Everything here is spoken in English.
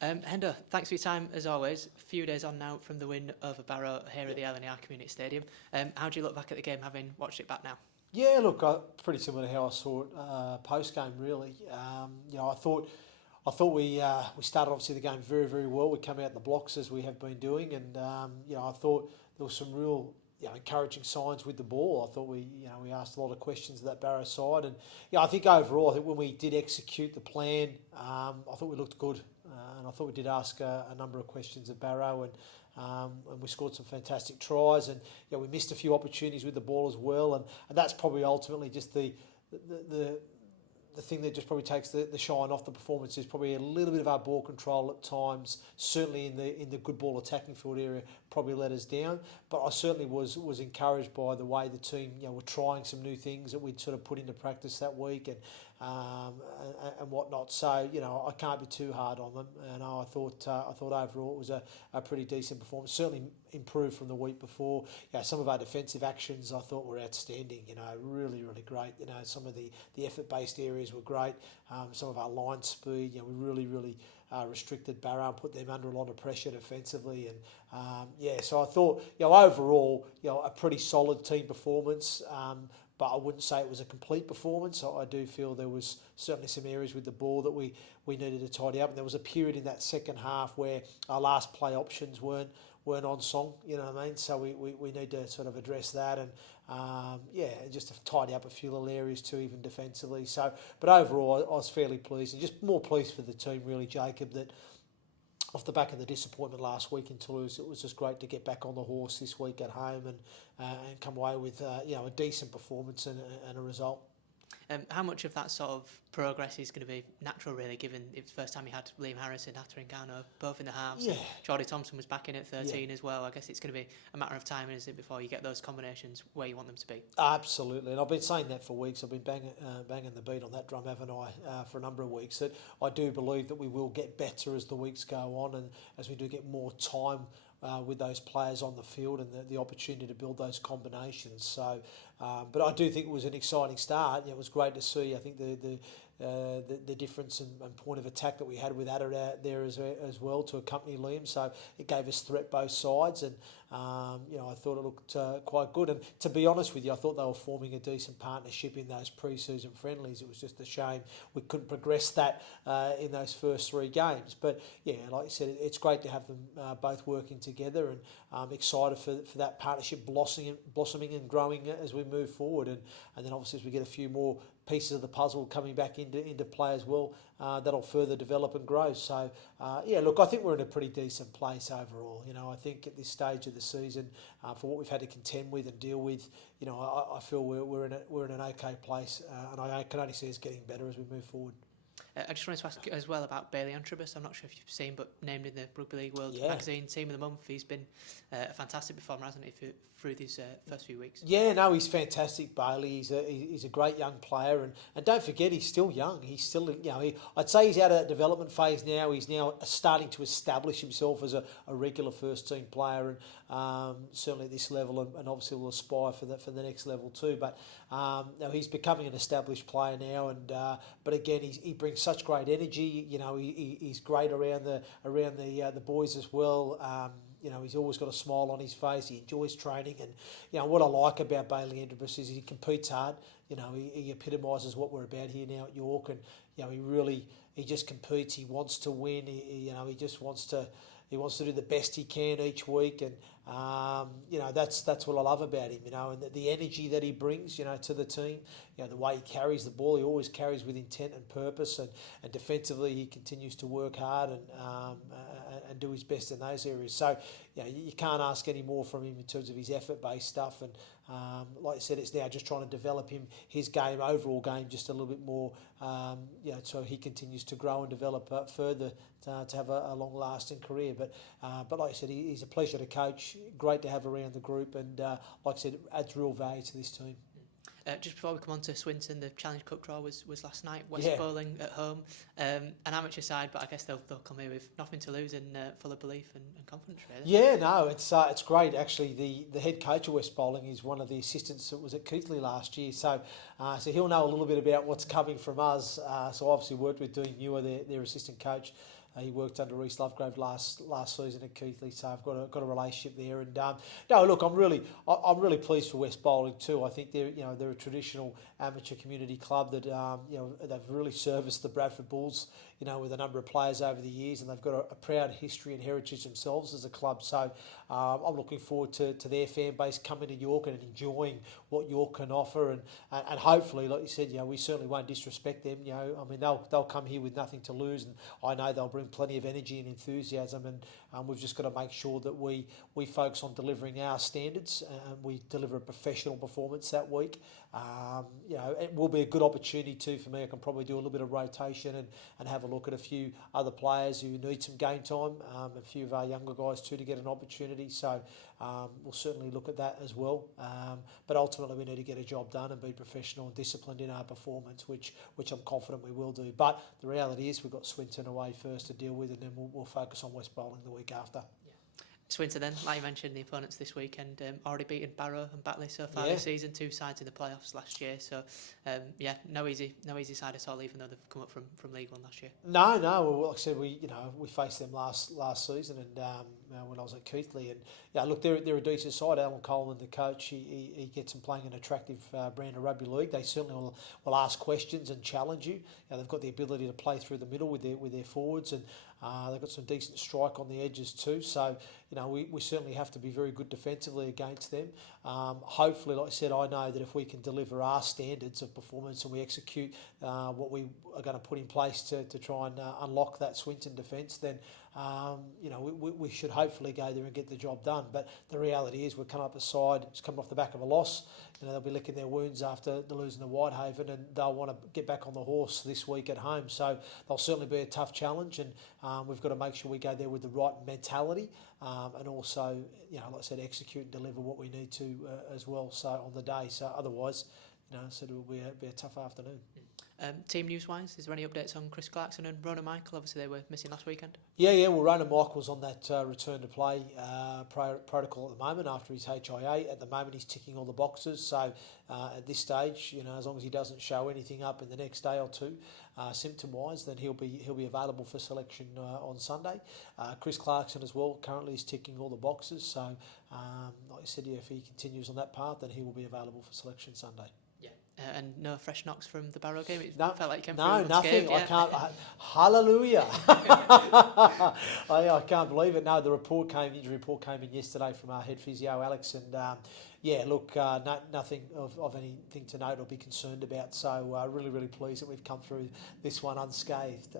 Hendo, thanks for your time as always. A few days on now from the win over Barrow here at the LNR Community Stadium. How do you look back at the game having watched it back now? Yeah, look, pretty similar to how I saw it post game. Really, I thought we started obviously the game very very well. We come out the blocks as we have been doing, and I thought there was some real encouraging signs with the ball. I thought we asked a lot of questions of that Barrow side, and I think overall, I think when we did execute the plan, I thought we looked good, and I thought we did ask a number of questions of Barrow, and we scored some fantastic tries, and we missed a few opportunities with the ball as well, and that's probably ultimately just the thing that just probably takes the shine off the performance is probably a little bit of our ball control at times. Certainly in the good ball attacking field area, probably let us down. But I certainly was encouraged by the way the team were trying some new things that we'd sort of put into practice that week and whatnot. So I can't be too hard on them. And I thought overall it was a pretty decent performance. Certainly improved from the week before. Some of our defensive actions I thought were outstanding. Really really great. Some of the effort based areas were great. Some of our line speed. We really restricted Barrow and put them under a lot of pressure defensively. And so I thought overall a pretty solid team performance. But I wouldn't say it was a complete performance. I do feel there was certainly some areas with the ball that we needed to tidy up. And there was a period in that second half where our last play options weren't on song, you know what I mean? So we need to sort of address that and just to tidy up a few little areas too, even defensively. So, but overall, I was fairly pleased and just more pleased for the team, really, Jacob, that off the back of the disappointment last week in Toulouse, it was just great to get back on the horse this week at home and come away with a decent performance and a result. How much of that sort of progress is going to be natural, really, given it was the first time you had Liam Harrison, Hatter and Garno both in the halves? Yeah. Geordie Thompson was back in at 13 as well. I guess it's going to be a matter of time, isn't it, before you get those combinations where you want them to be? Absolutely, and I've been saying that for weeks. I've been banging the beat on that drum, haven't I, for a number of weeks. That I do believe that we will get better as the weeks go on and as we do get more time with those players on the field and the opportunity to build those combinations. So, but I do think it was an exciting start. It was great to see. I think the difference and point of attack that we had with Adder out there as well to accompany Liam. So it gave us threat both sides, and I thought it looked quite good. And to be honest with you, I thought they were forming a decent partnership in those pre-season friendlies. It was just a shame we couldn't progress that in those first three games. But like you said, it's great to have them both working together, and I'm excited for that partnership blossoming and growing as we move forward. And then obviously as we get a few more pieces of the puzzle coming back into play as well, that'll further develop and grow. So, look, I think we're in a pretty decent place overall. I think at this stage of the season, for what we've had to contend with and deal with, I feel we're in an okay place, and I can only see us getting better as we move forward. I just wanted to ask as well about Bailey Antrobus. I'm not sure if you've seen, but named in the Rugby League World Magazine Team of the Month. He's been a fantastic performer, hasn't he, through these first few weeks? Yeah, no, he's fantastic, Bailey. He's a great young player, and don't forget, he's still young. He's still, I'd say he's out of that development phase now. He's now starting to establish himself as a regular first team player, and certainly at this level, and obviously will aspire for the next level too. But he's becoming an established player now, and but again, he brings such great energy. He's great around the boys as well. He's always got a smile on his face. He enjoys training, and what I like about Bailey Antrobus is he competes hard. He epitomises what we're about here now at York, and he just competes. He wants to win. He just wants to do the best he can each week, and that's what I love about him. And the energy that he brings, to the team. The way he carries the ball, he always carries with intent and purpose, and defensively he continues to work hard and do his best in those areas. So you can't ask any more from him in terms of his effort-based stuff. And like I said, it's now just trying to develop his overall game, just a little bit more, so he continues to grow and develop further to have a long-lasting career. But like I said, he's a pleasure to coach. Great to have around the group, and like I said, adds real value to this team. Just before we come on to Swinton, the Challenge Cup draw was last night. West Bowling at home, an amateur side, but I guess they'll come here with nothing to lose and full of belief and confidence, really. Yeah, no, it's great. Actually, the head coach of West Bowling is one of the assistants that was at Keighley last year, so he'll know a little bit about what's coming from us. So obviously worked with Dean Muir, their assistant coach, He worked under Reece Lovegrove last season at Keighley, so I've got a relationship there. And no, look, I'm really pleased for West Bowling too. I think they're a traditional amateur community club that they've really serviced the Bradford Bulls, with a number of players over the years, and they've got a proud history and heritage themselves as a club. So I'm looking forward to their fan base coming to York and enjoying what York can offer, and hopefully, like you said, we certainly won't disrespect them. They'll come here with nothing to lose, and I know they'll bring plenty of energy and enthusiasm, and we've just got to make sure that we focus on delivering our standards, and we deliver a professional performance that week. It will be a good opportunity too for me. I can probably do a little bit of rotation and have a look at a few other players who need some game time, a few of our younger guys too, to get an opportunity. So we'll certainly look at that as well. But ultimately we need to get a job done and be professional and disciplined in our performance, which I'm confident we will do. But the reality is we've got Swinton away first to deal with, and then we'll focus on West Bowling the week after. Swinton then, like you mentioned, the opponents this weekend, already beaten Barrow and Batley so far this season, 2 sides in the playoffs last year. So, no easy side at all, even though they've come up from League One last year. No. Well, like I said, we faced them last season, and when I was at Keighley, and look, they're a decent side. Alan Coleman, the coach, he gets them playing an attractive brand of rugby league. They certainly will ask questions and challenge you. They've got the ability to play through the middle with their forwards, and they've got some decent strike on the edges too. So, we certainly have to be very good defensively against them. Hopefully, like I said, I know that if we can deliver our standards of performance and we execute what we are going to put in place to try and unlock that Swinton defence, then we should hopefully go there and get the job done. But the reality is we've come up a side, it's come off the back of a loss. They'll be licking their wounds after losing to Whitehaven, and they'll want to get back on the horse this week at home. So they'll certainly be a tough challenge, and we've got to make sure we go there with the right mentality, and also, like I said, execute and deliver what we need to as well. So on the day, so otherwise, so it will be a tough afternoon. Team news-wise, is there any updates on Chris Clarkson and Rona Michael? Obviously, they were missing last weekend. Yeah. Well, Rona Michael's on that return to play protocol at the moment after his HIA. At the moment, he's ticking all the boxes. So at this stage, as long as he doesn't show anything up in the next day or two, symptom-wise, then he'll be available for selection on Sunday. Chris Clarkson as well currently is ticking all the boxes. So, like I said, if he continues on that path, then he will be available for selection Sunday. And no fresh knocks from the Barrow game? It no, felt like it came no, through nothing. unscathed, I can't. Hallelujah! I can't believe it. No, the injury report came in yesterday from our head physio, Alex, and nothing of anything to note or be concerned about. So really pleased that we've come through this one unscathed.